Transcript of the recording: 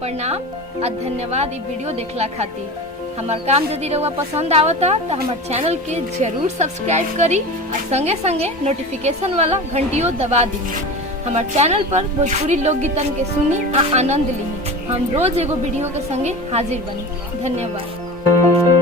प्रणाम आ धन्यवाद। वीडियो देखला खातिर। हमार काम यदि रहुआ पसंद आवता तो हमार चैनल के जरूर सब्सक्राइब करी और संगे संगे नोटिफिकेशन वाला घंटियों दबा दी। हमार चैनल पर भोजपुरी लोकगीतन के सुनी आ आनंद ली। हम रोज एगो वीडियो के संगे हाजिर बनी। धन्यवाद।